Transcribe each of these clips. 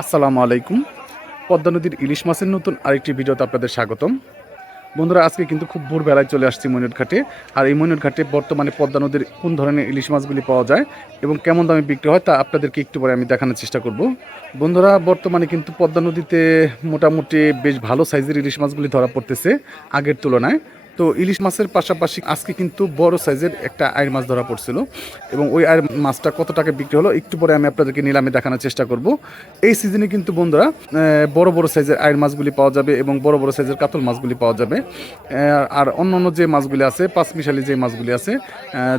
আসসালামু আলাইকুম। পদ্মা নদীর ইলিশ মাছের নতুন আরেকটি ভিডিওতে আপনাদের স্বাগতম। বন্ধুরা, আজকে কিন্তু খুব ভোরবেলায় চলে আসছি ঘাটে আর এই ঘাটে বর্তমানে পদ্মা নদীর কোন ধরনের ইলিশ মাছগুলি পাওয়া যায় এবং কেমন দামে বিক্রি হয় তা আপনাদেরকে একটু পরে আমি দেখানোর চেষ্টা করব। বন্ধুরা, বর্তমানে কিন্তু পদ্মা নদীতে মোটামুটি বেশ ভালো সাইজের ইলিশ মাছগুলি ধরা পড়তেছে আগের তুলনায়। তো ইলিশ মাছের পাশাপাশি আজকে কিন্তু বড় সাইজের একটা আয়ের মাছ ধরা পড়ছিল। এবং ওই আয়ের মাছটা কত টাকা বিক্রি হলো একটু পরে আমি আপনাদেরকে নিলামে দেখানোর চেষ্টা করব। এই সিজনে কিন্তু বন্ধুরা বড় বড় সাইজের আয়ের মাছগুলি পাওয়া যাবে এবং বড় বড় সাইজের কাতল মাছগুলি পাওয়া যাবে। আর অন্য অন্য যে মাছগুলি আছে, পাঁচমিশালি যে মাছগুলি আছে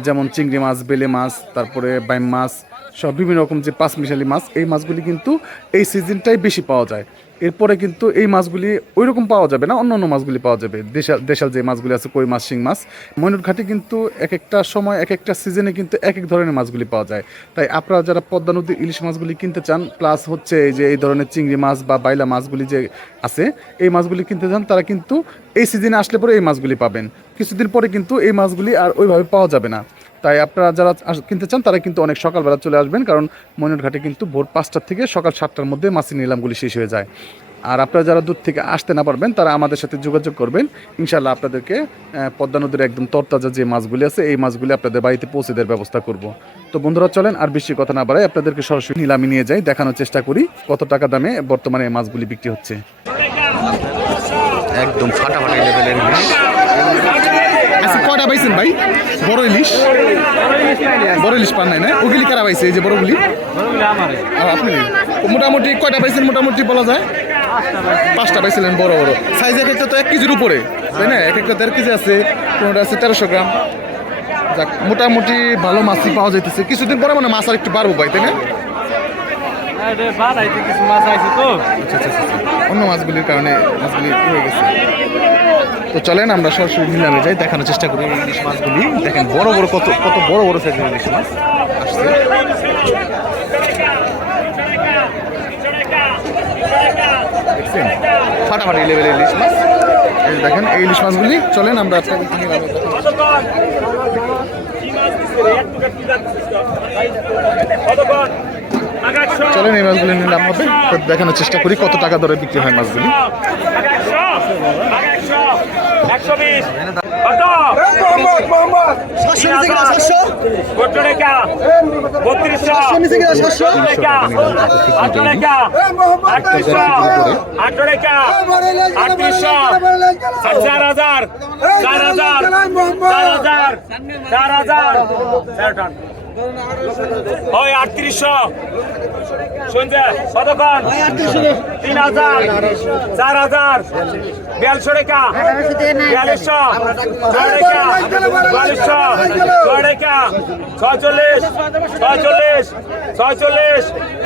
যেমন চিংড়ি মাছ, বেলে মাছ, তারপরে বাইম মাছ সব বিভিন্ন রকম যে পাঁচমিশালি মাছ, এই মাছগুলি কিন্তু এই সিজনটাই বেশি পাওয়া যায়। এরপরে কিন্তু এই মাছগুলি ওই রকম পাওয়া যাবে না অন্য অন্য মাছগুলি পাওয়া যাবে। দেশাল দেশাল যে মাছগুলি আছে, কই মাছ, শিং মাছ। ময়ূর ঘাটে কিন্তু এক একটা সময় এক একটা সিজনে কিন্তু এক এক ধরনের মাছগুলি পাওয়া যায়। তাই আপনারা যারা পদ্মা নদীর ইলিশ মাছগুলি কিনতে চান, প্লাস হচ্ছে এই যে এই ধরনের চিংড়ি মাছ বা বাইলা মাছগুলি যে আছে, এই মাছগুলি কিনতে চান, তারা কিন্তু এই সিজনে আসলে পরে এই মাছগুলি পাবেন। কিছুদিন পরে কিন্তু এই মাছগুলি আর ওইভাবে পাওয়া যাবে না। তাই আপনারা যারা কিনতে চান, তারা কিন্তু অনেক সকালবেলা চলে আসবেন, কারণ ময়ূর ঘাটে কিন্তু ভোর পাঁচটার থেকে সকাল সাতটার মধ্যে মাছের নিলামগুলি শেষ হয়ে যায়। আর আপনারা যারা দূর থেকে আসতে না পারবেন, তারা আমাদের সাথে যোগাযোগ করবেন। ইনশাল্লাহ আপনাদেরকে পদ্মা নদীর একদম তরতাজা যে মাছগুলি আছে, এই মাছগুলি আপনাদের বাড়িতে পৌঁছে দেওয়ার ব্যবস্থা করব। তো বন্ধুরা, চলেন আর বেশি কথা না বাড়াই, আপনাদেরকে সরাসরি নিলামি নিয়ে যাই, দেখানোর চেষ্টা করি কত টাকা দামে বর্তমানে এই মাছগুলি বিক্রি হচ্ছে। একদম ফাটাফাটি লেভেলের কয়টা পাইছেন ভাই? বড় ইলিশ। বড় ইলিশ পান নাই না? ওগুলি কারা পাইছে এই যে বড়গুলি আর আপনি মোটামুটি কয়টা পাইছেন মোটামুটি বলা যায়? পাঁচটা পাইছিলেন, বড় বড়। সাইজ এক একটা তো এক কেজির উপরে, তাই না? এক একটা দেড় কেজি আছে, কোনোটা আছে তেরোশো গ্রাম। যাক, মোটামুটি ভালো মাছই পাওয়া যাইতেছে। কিছুদিন পরে মানে মাছ আর একটু বাড়বো ভাই, তাই না? অন্য মাছগুলির কারণে মাছগুলি হয়ে গেছে। তো চলেন আমরা সরাসরি নিলামে যাই দেখানোর চেষ্টা করি ইলিশ মাছগুলি। দেখেন বড় বড় কত কত বড় বড় সাইজের ইলিশ মাছ আসছে। দেখছেন? ফাটাফাটি লেভেলের ইলিশ মাছ। এই দেখেন এই ইলিশ মাছগুলি। চলেন আমরা নিলামে চলেন এই মাছগুলি নিলাম হবে দেখানোর চেষ্টা করি কত টাকা দরে বিক্রি হয় মাছগুলি। চার হাজার। চার হাজার। চার হাজার। চার হাজার। ওই আটত্রিশশো। শুনছে কতক্ষণ? তিন হাজার চার হাজার বিয়াল্লিশশো টাকা। বিয়াল্লিশশো টাকা বিয়াল্লিশশো ছয় টাকা ছয়চল্লিশ ছয়চল্লিশ ছয়চল্লিশ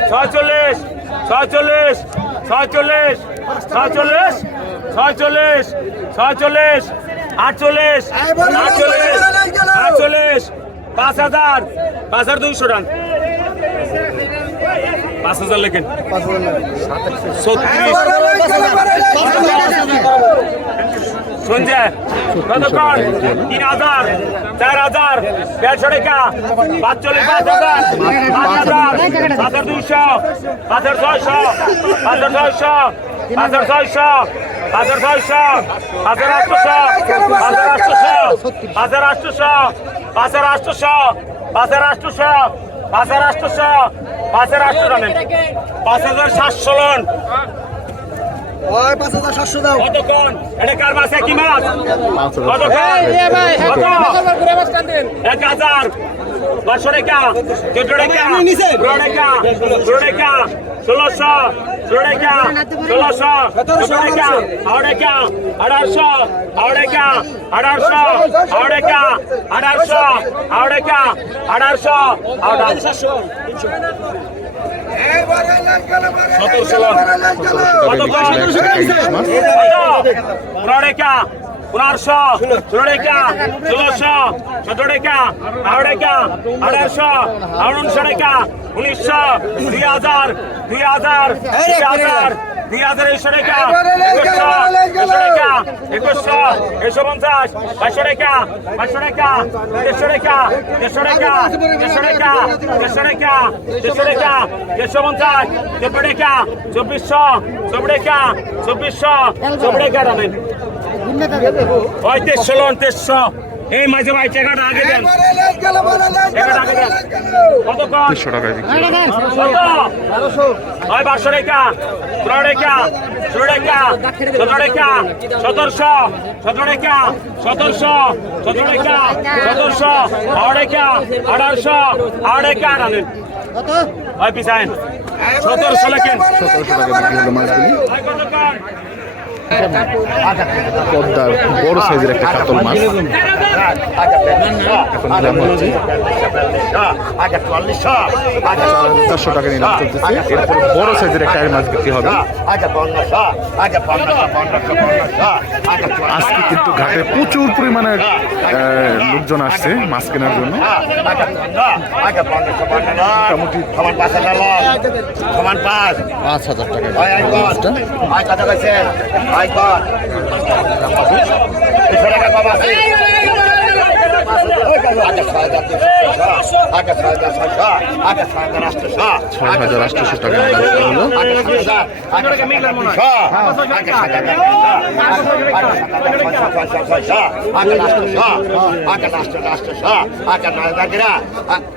ছয়চল্লিশ ছয়চল্লিশ ছয়চল্লিশ ছয়চল্লিশ ছয়চল্লিশ ছয়চল্লিশ আটচল্লিশ আটচল্লিশ আটচল্লিশ পাঁচ হাজার পাঁচ হাজার দুইশো টান পাঁচ হাজার লেখেন ছত্রিশ শুনছে কতক্ষণ তিন হাজার চার হাজার দেড়শো টাকা পাঁচচল্লিশ পাঁচ হাজার পাঁচ হাজার পাঁচ হাজার দুইশো পাঁচ হাজার ছয়শো পাঁচ হাজার ছয়শো পাঁচ হাজার ছয়শো পাঁচ হাজার ছয়শো পাঁচ হাজার আটশোশো পাঁচ হাজার পাশে রাষ্ট্র সব পাশে রাষ্ট্র সব পাশে রাষ্ট্র হাজার পাঁচ হাজার সাতশো লোন কি মাছ? কতক্ষণ? এক হাজার। পাঁচশো টাকা চোদ্দ টাকা ষোলো টাকা ষোলো টাকা ষোলোশো ষোলো টাকা ষোলোশো সতেরো টাকা আড়াই টাকা আঠারোশো আড়াই টাকা আঠারোশো আড়াই টাকা আঠারোশো আড়াই টাকা আঠারোশো আঠারোশো সতেরোশো। মাছ পনেরো টাকা পনেরোশো ষোলো টাকা ষোলোশো সতেরো টাকা আঠারো টাকা আঠারোশো আঠারোশো টাকা উনিশশো দুই হাজার দুই হাজার দুই হাজার দুই হাজার একশো টাকা একুশশো একশো টাকা একুশশো একশো পঞ্চাশ, পাঁচশো টাকা পাঁচশো টাকা, দেড়শো টাকা দেড়শো টাকা দেড়শো টাকা দেড়শো টাকা দেড়শো টাকা, দেড়শো পঞ্চাশ চব্বিশ টাকা, চব্বিশশো চব্বিশশো ওই তেইশশো লোন তেইশশো। এই মাঝে ভাই টাকাটা আগে দেন। কত কম? তিনশো। কত? ওই বারোশো টাকা। পনেরো টাকা। ষোলো টাকা। সতেরো টাকা। সতেরোশো। সতেরো টাকা। সতেরোশো। সতেরো টাকা। সতেরোশো। আঠারো টাকা। আঠারোশো। আঠারো টাকা। আনেন। ওই পিসাইন সতেরোশো লেখেন। সতেরোশো টাকা বিক্রি হলো মাছগুলি। পদ্মার বড় সাইজের একটা কাতল মাছ এখন দাম হচ্ছে চারশো টাকা নিলাম চলতেছে এরপর বড় সাইজের একটা মাছ বিক্রি হবে আজকে কিন্তু ঘাটে প্রচুর পরিমাণে লোকজন আসছে মাছ কেনার জন্য মোটামুটি পাঁচ হাজার টাকা হয় আছে আগে ছয় হাজার আটশো টাকা আগে আট হাজার আগে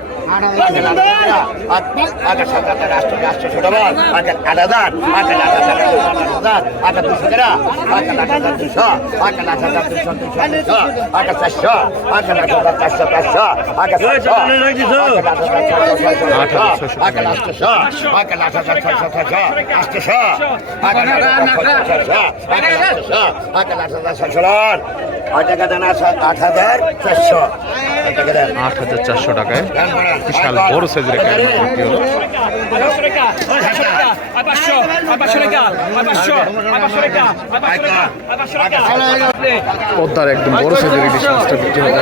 আট হাজার চারশো টাকায় বিশাল বড় সাইজের একটা বিক্রি হলো পদ্মার একদম বড় সাইজের ইলিশ মাছটা বিক্রি হবে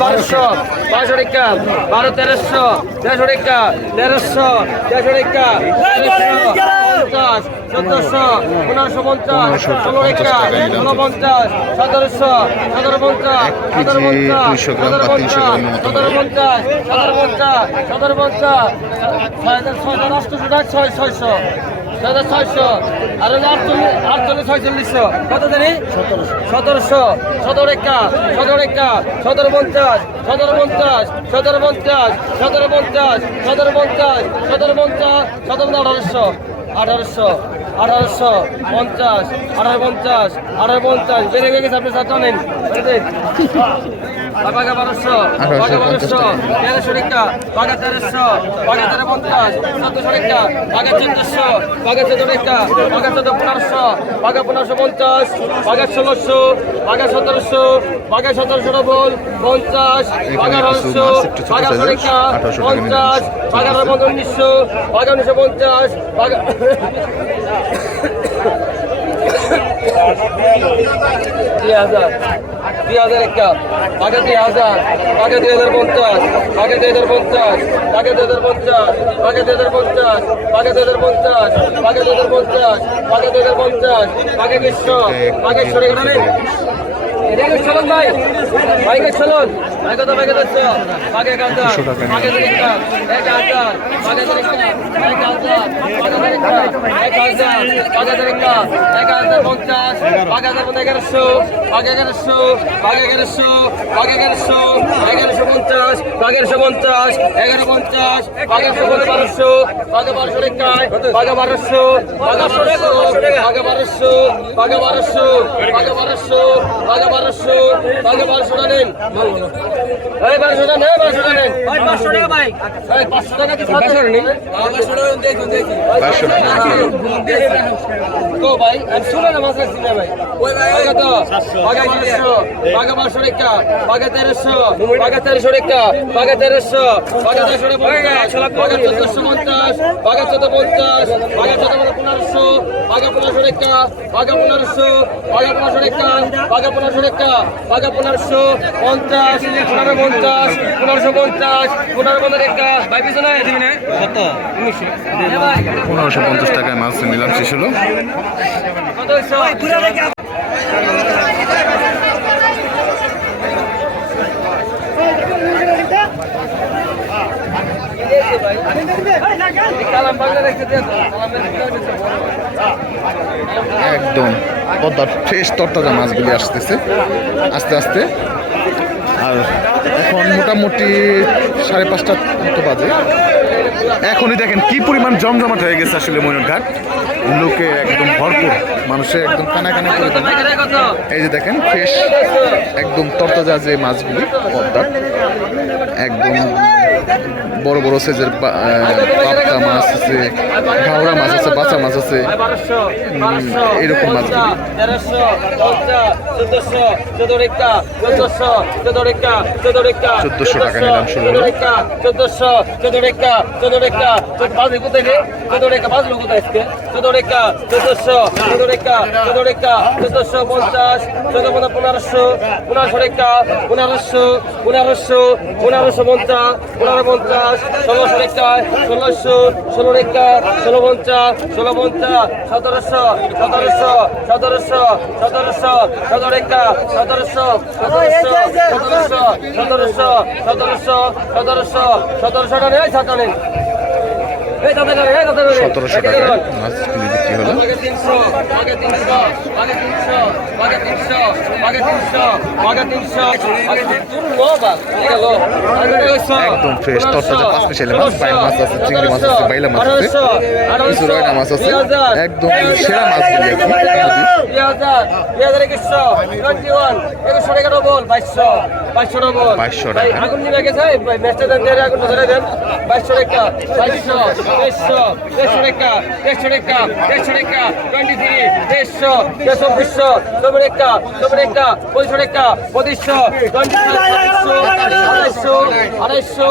বারোশো বারোশো টাকা বারো তেরোশো তেরোশো টাকা তেরোশো তেরোশো টাকা পঞ্চাশ চোদ্দশো পনেরোশো পঞ্চাশ ষোলো টাকা ষোলো পঞ্চাশ সতেরোশো সতেরো পঞ্চাশ সতেরো পঞ্চাশ গ্রামের মতো সতেরো পঞ্চাশ সতেরো পঞ্চাশ সতেরো পঞ্চাশ ছয় হাজার ছয় হাজার আটশোশো টাকা ছয় ছয়শো ছয় হাজার ছয়শো আর আটচল্লিশ আটচল্লিশ ছয়চল্লিশশো কত জানি সতেরোশো সতেরো টাকা সতেরো টাকা সতেরো পঞ্চাশ সতেরো পঞ্চাশ সতেরো পঞ্চাশ সতেরো পঞ্চাশ সতেরো পঞ্চাশ সতেরো পঞ্চাশ সতেরো আঠারোশো আঠারোশো আঠারোশো পঞ্চাশ আঠারো পঞ্চাশ আঠারো পঞ্চাশ। বেড়ে গেছে আপনি স্যার জানেন বারোশো তেরোশো টাকা বাঘা তেরোশো বাঘা তেরো পঞ্চাশ চোদ্দশো টাকা বাঘা চোদ্দশো বাঘা চোদ্দ টাকা বাঘা চোদ্দ পনেরোশো বাঘা পনেরোশো পঞ্চাশ বাঘা ষোলোশো বাঘা সতেরোশো বাঘা সতেরোশো ডবল পঞ্চাশ বাঘা বারোশো বাঘা টাকা পঞ্চাশ বাঘা পঞ্চাশ উনিশশো বাঘা উনিশশো পঞ্চাশ বাঘা দুই হাজার দুই হাজার একটা। আগে দুই হাজার আগে দুই হাজার পঞ্চাশ আগে দুই হাজার পঞ্চাশ আগে দুই হাজার পঞ্চাশ আগে দুই হাজার পঞ্চাশ আগে দুই হাজার পঞ্চাশ আগে দুই হাজার পঞ্চাশ আগে দুই হাজার পঞ্চাশ আগে বিশ্ব আগে সরে গেলে চলুন ভাই। বাইকে চলুন ভাই কত ভাই কত আগে হাজার আগে হাজার এক হাজার আগে হাজার এক হাজার আগে দুই এক হাজার আগে এক পঞ্চাশ। আগে হাজার পঞ্চাশ এগারোশো। আগে এগারোশো। আগে এগারোশো। আগে এগারোশো। এগারোশো পঞ্চাশ। এগারোশো পঞ্চাশ। এগারো পঞ্চাশ। এগারোশো বারোশো আগে বারোশো রেখায় আগে বারোশো। আগে বারোশো। আগে বারোশো। আগে বারোশো। আগে বারোশো। আগে বারোশো আগে বারোশো নেন টাকা টাকা ভাই টাকা কি পাঁচশো টাকা ভাই পাঁচশো পাঁচশো রেখা বাঘা তেরোশো বাঘা তেরোশো রেখা বাঘা তেরোশো বাঘা তেরোশো বাঘা চোদ্দশো পঞ্চাশ বাঘা চোদ্দ পঞ্চাশ বাঘা চোদ্দ পনেরোশো বাঘা পনেরোশো রেখা পনেরোশো রেখা বাঘা পনেরোশো পঞ্চাশ পনেরো পঞ্চাশ পনেরোশো পঞ্চাশ পনেরো পনেরো ভাই পিছনে। না কত? উনিশশো। পনেরোশো পঞ্চাশ টাকায় মাছ নিলাম শেষ হলো। একদম। পদ্মার ফ্রেশ তরতাজা মাছগুলি আসতেছে। আস্তে আস্তে। আর এখন মোটামুটি সাড়ে পাঁচটা মতো বাজে। এখনই দেখেন কি পরিমাণ জমজমাট হয়ে গেছে আসলে ময়ূরঘাট লোকে একদম ভরপুর। মানুষে একদম কানা কানা করে কত এই যে দেখেন, ফ্রেশ একদম তরতাজা যে মাছগুলি, পদ্মার, একদম বড় বড় সাইজের পাবদা মাছ আছে ঘাওড়া মাছ আছে বাচ্চা মাছ আছে। এরকম পঞ্চাশ চোদ্দশো চোদ্দ রেখা চোদ্দশো চোদ্দ রেখা চোদ্দ রেখা 1400 টাকা নিলাম শুরু চোদ্দশো চোদ্দশো পঞ্চাশ চোদ্দ পনেরো পনেরোশো পনেরোশো পনেরোশো পনেরোশো পঞ্চাশ পনেরো পঞ্চাশ ষোলোশো রেখা ষোলোশো ষোলো রেখা ষোলো পঞ্চাশ ষোলো পঞ্চাশ সতেরোশো সতেরোশো সতেরোশো সতেরোশো সতেরো রেখা সতেরোশো সতেরোশো সতেরোশো সতেরোশো সতেরোশো সতেরোশো সতেরোশো টাকা নেই সাতটা নেই। সতেরোশো টাকায় মাছগুলি বিক্রি হলো। একদম fresh, তরতাজা পাঁচ মিশালি মাছ, বাইল মাছ আছে, চিংড়ি মাছ আছে, বাইলা মাছ আছে, কিছু রয়না মাছ আছে, একদম সেরা টাকা ডবল বাইশশো বাইশশো ডবল 2200 টাকা। আগুন নিবে গেছে ম্যাচটা দিয়ে আগুন ধরে দেন বাইশশো টাকা বাইশশো দেড়শো দেড়শো টাকা। দেড়শো টাকা দেড়শো টাকা টোয়েন্টি থ্রি দেড়শো দেড়শো বিশশো চব্বিশ টাকা চব্বিশ টাকা পঁচিশশো টাকা পঁচিশশো, আড়াইশো আড়াইশো,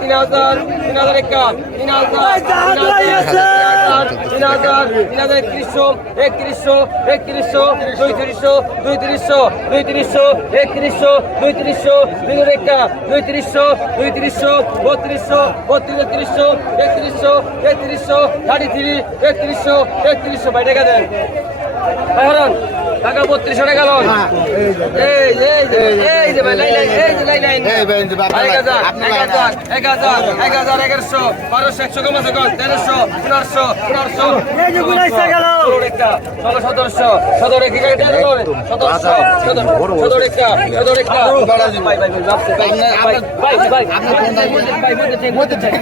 তিন হাজার তিন হাজার টাকা তিন হাজার তিন হাজার তিন হাজার একত্রিশশো একত্রিশশো একত্রিশশো, দুইত্রিশশো দুইত্রিশশো দুইত্রিশশো, একত্রিশশো, দুইত্রিশশো দুই রেখা দুইত্রিশশো দুইত্রিশশো, বত্রিশশো, বত্রিশ, একত্রিশশো একত্রিশশো একত্রিশশো থার্টি থ্রি একত্রিশশো একত্রিশশো, ভাই টাকা দেন। টাকা বত্রিশশো টাকা লোন এই এই যে ভাই লাইন লাইন এই যে লাইন লাইন এই ভাই, এই যে বাপ- এক হাজার আপনি এক লাইন হাজার এক হাজার এক হাজার এগারোশো বারোশো একশো কম আছে কম তেরোশো পনেরোশো পনেরোশো ষোলো রেখা সতেরোশো সতেরো রেখা সতেরোশো সতেরো রেখা সতেরো রেখা ভাই ভাই ভাই ভাই ভাই ভাই ভাই ভাই মধ্যে চাই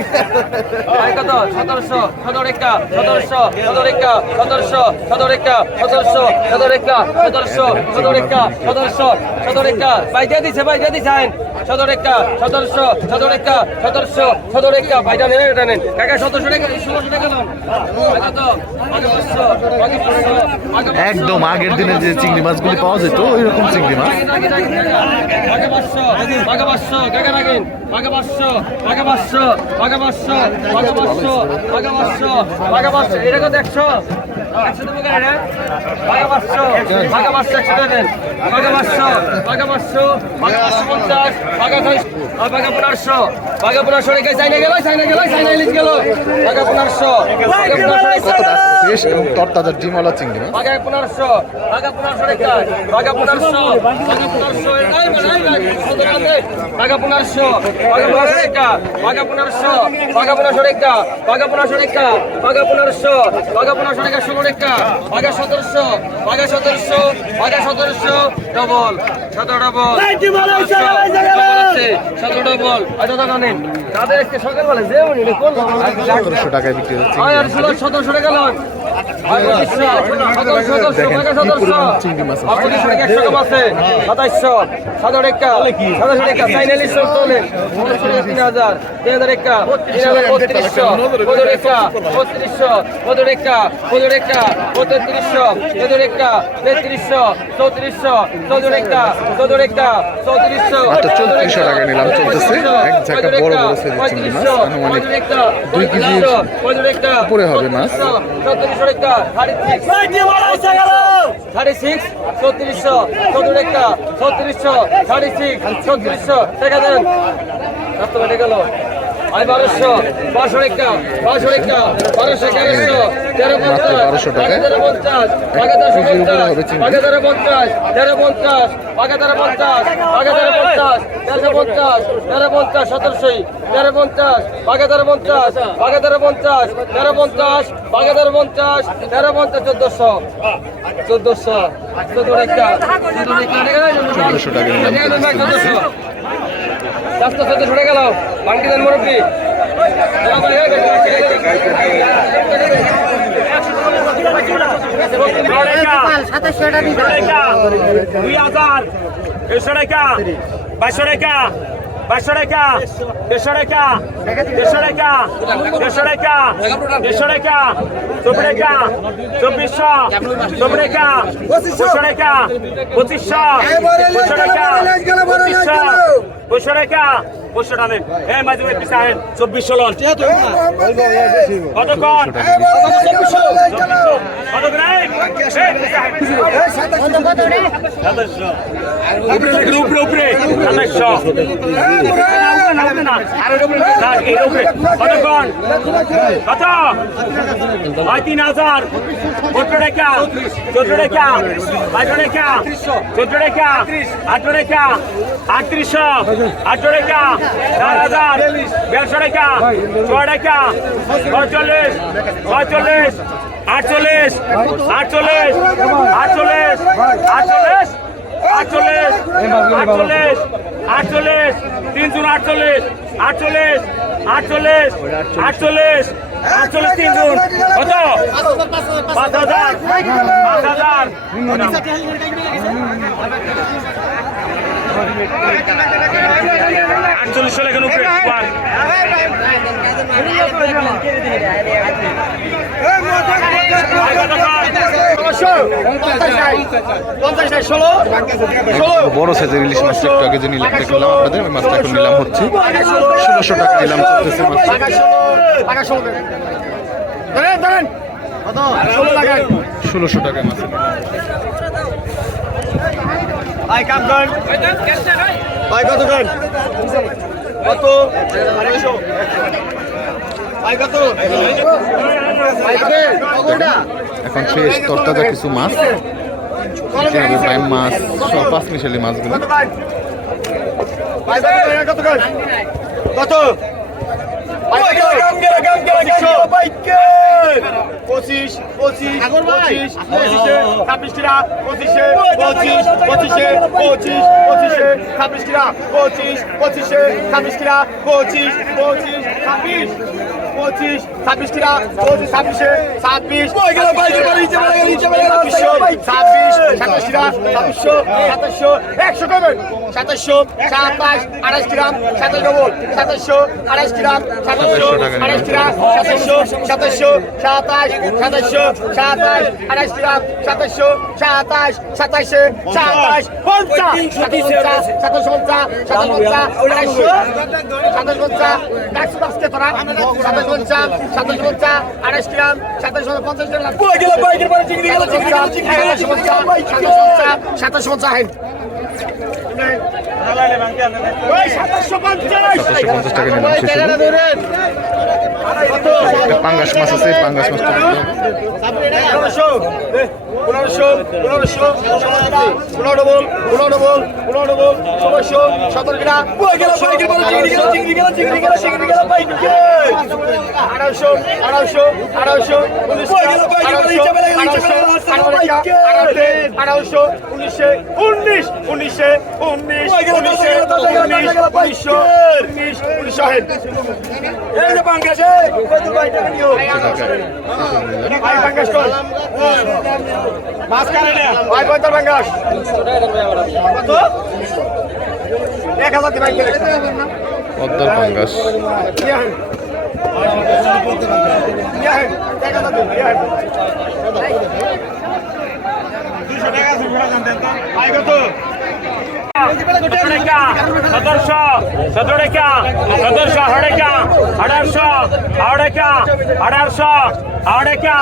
ভাই কত সতেরোশো সতেরো রেখা সতেরোশো সতেরো রেখা সতেরোশো সতেরো রেখা সতেরোশো সতেরো রেখা সতেরোশো সদরেখা রেখা সদরেখা ভাই দিছে ভাই দিয়ে দিছে সতেরো রেখা সতেরোশো সতেরো রেখা সতেরোশো সতেরো রেখা ভাইটা নেন এটা নেন কাকা সতেরোশো টাকা ষোলোশো টাকা নেন ভাই কত আগে পাঁচশো আগে পাঁচশো আগে পাঁচশো। একদম আগের দিনে যে চিংড়ি মাছগুলি পাওয়া যেত ওই রকম চিংড়ি মাছ এটা কত একশো একশো দেবো কেন পাঁচশো পাঁচশো একশো দেবেন পাঁচশো পাঁচশো আগে পাঁচশো পঞ্চাশ আগে পনেরোশো আগে পনেরোশো রেখে চাইনা গেল চাইনা গেল চাইনা ইলিশ গেল আগে পনেরোশো ফ্রেশ এবং তরতাজা ডিমওয়ালা চিংড়ি মাছ আগে পনেরোশো আগে পনেরোশো রেখা আগে পনেরোশো আগে পনেরোশো মানে, মানে, আগে পনেরোশো আগে পনেরোশো রেখা আগে পনেরোশো আগে পনেরোশো রেখা আগে পনেরোশো রেখা আগে পনেরোশো আগে পনেরোশো রেখা ষোলো রেখা আগে সতেরোশো আগে সতেরোশো আগে সতেরোশো ডবল সতেরো ডবল সতেরো ডবল আচ্ছা সতেরোশো টাকায় বিক্রি হচ্ছে। টাকা সাতাইশশো সাদর একা সাতাশো একা তিন হাজার তিন হাজার একা তিন বত্রিশশো পনেরো একা বত্রিশশো পনেরো একা পনেরো একা তেত্রিশশো চৌত্রিশশো চৌদ্দ একা চৌদ্দ একা চৌত্রিশশো 3400 টাকায় নিলাম চলতেছে। এক ঝাঁকা বড় বড় সাইজের চিংড়ি মাছ, আনুমানিক দুই কেজির উপরে হবে মাছ। চৌত্রিশশো একা সাড়ে সিক্স চৌত্রিশশো চৌদ্দ একা ছত্রিশশো সাড়ে সিক্স চৌত্রিশশো দেখা দেন রাস্তা গেল বারোশো বারোশো একা বারোশো একা বারোশো এগারোশো তেরো পঞ্চাশ 1200 টাকায় তেরো পঞ্চাশ আগে তেরোশো পঞ্চাশ। আগে তেরো পঞ্চাশ তেরো পঞ্চাশ আগে তেরো পঞ্চাশ আগে তেরো পঞ্চাশ তেরো পঞ্চাশ তেরো পঞ্চাশ সতেরোশোই তেরো পঞ্চাশ আগে তেরো পঞ্চাশ আগে তেরো পঞ্চাশ তেরো পঞ্চাশ আগে তেরো পঞ্চাশ তেরো পঞ্চাশ চোদ্দশো চোদ্দশো চোদ্দ একটা চোদ্দশো টাকা চোদ্দশো রাস্তা চোদ্দশো টাকা গেল। বাংটি দেন মুরব্বী। দুই হাজার দেড়শো টাকা বাইশশো টাকা বাইশশো টাকা দেড়শো টাকা দেড়শো টাকা দেড়শো টাকা দেড়শো টাকা চব্বিশ টাকা চব্বিশশো চব্বিশ টাকা পঁচিশশো। টাকা পঁচিশশো পঁচিশশো টাকা পঁচিশশো। পঁচিশশো টাকা পঁচিশশো টাকা এই মাঝে মাঝে পিছাহেন চব্বিশশো লন। কতক্ষণ? উপরে উপরে সাতাশশো। কতক্ষণ? কত? হয় তিন হাজার। চোদ্দ টাকা চোদ্দ টাকা বাইশ টাকা চোদ্দ টাকা আঠারো টাকা আটত্রিশশো আঠারো টাকা চার হাজার, দেড়শো টাকা ছয় টাকা পঁয়তাল্লিশ পঁয়তাল্লিশ আটচল্লিশ আটচল্লিশ আটচল্লিশ আটচল্লিশ আটচল্লিশ আটচল্লিশ আটচল্লিশ তিনশো আটচল্লিশ আটচল্লিশ আটচল্লিশ আটচল্লিশ আটচল্লিশ তিনশো। কত? পাঁচ হাজার পাঁচ হাজার। আটচল্লিশ লেখেন উপরে? বড় সাইজের ইলিশ মাছ একটু আগে যে নিলাম দেখলাম আপনাদের ওই মাছটা এখন নিলাম হচ্ছে ষোলোশো টাকা নিলাম মাছ। ষোলোশো টাকা মাছ। ভাই কত গান কত? আড়াইশো ভাই কত? এখন ফ্রেশ তরতাজা কিছু মাছ। হবে মাছ সব পাঁচ মিশালি মাছগুলো কত? পঁচিশ পঁচিশ পঁচিশ পঁচিশে ছাব্বিশ টিরা পঁচিশে পঁচিশ পঁচিশে পঁচিশ পঁচিশে ছাব্বিশ টিরা পঁচিশ পঁচিশে ছাব্বিশ টিরা পঁচিশ পঁচিশ ছাব্বিশ পঁচিশ ছাব্বিশ টিরা পঁচিশ ছাব্বিশে ছাব্বিশ ছাব্বিশশো ছাব্বিশ সাতাশ টিরা ছাব্বিশশো সাতাশশো একশো কমেন সাতাশশো সাতাশ আঠাশ গ্রাম সাতাশ ডবল সাতাশশো আঠাশ গ্রাম সাতাশশো আঠাশ গ্রাম সাতাশশো সাতাশশো সাতাশ সাতাশশো সাতাশ আঠাশ গ্রাম সাতাশশো সাতাশ সাতাশে সাতাশ পঞ্চাশ সাতাশ পঞ্চাশ সাতাশ পঞ্চাশ সাতাশ পঞ্চাশ আড়াইশো সাতাশ পঞ্চাশ একশো দশকে তোরা সাতাশ পঞ্চাশ সাতাশ পঞ্চাশ আঠাশ গ্রাম সাতাশ পঞ্চাশ গ্রাম সাতাশ শেষে। একটা পাঙ্গাস মাছ আছে পাঙ্গাস মাছটা। পনেরোশো পনেরোশো পনেরোশো পনেরো ডবল পনেরো ডবল পনেরো ডবল ষোলোশো সতেরো গ্রাম আড়াইশো আড়াইশো আড়াইশো আড়াইশো উনিশে উনিশ উনিশে উনিশ উনিশে উনিশ উনিশশো উনিশ উনিশশো পদ্মার পাঙ্গাস। সতেরো টাকা সতেরোশো আঠারোশো আড়াইকা আঠারোশো আড়াইকা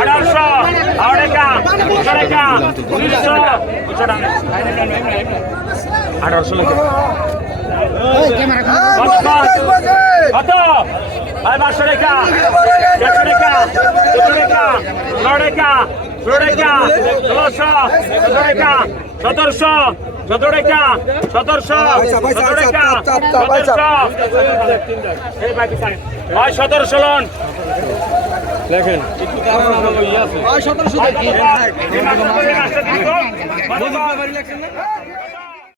আঠারোশো আড়াইকা দুশো টাকা দুশো দুশো টাকা আঠারোশো কত ভাই পাঁচশো টাকা দেড়শো টাকা দুশো টাকা ষোলো টাকা ষোলো টাকা ষোলোশো সতেরো সতেরোশো সতেরো টাকা সতেরোশো সতেরো টাকা সতেরোশো ভাই সতেরোশো লোন দেখেন। সতেরোশো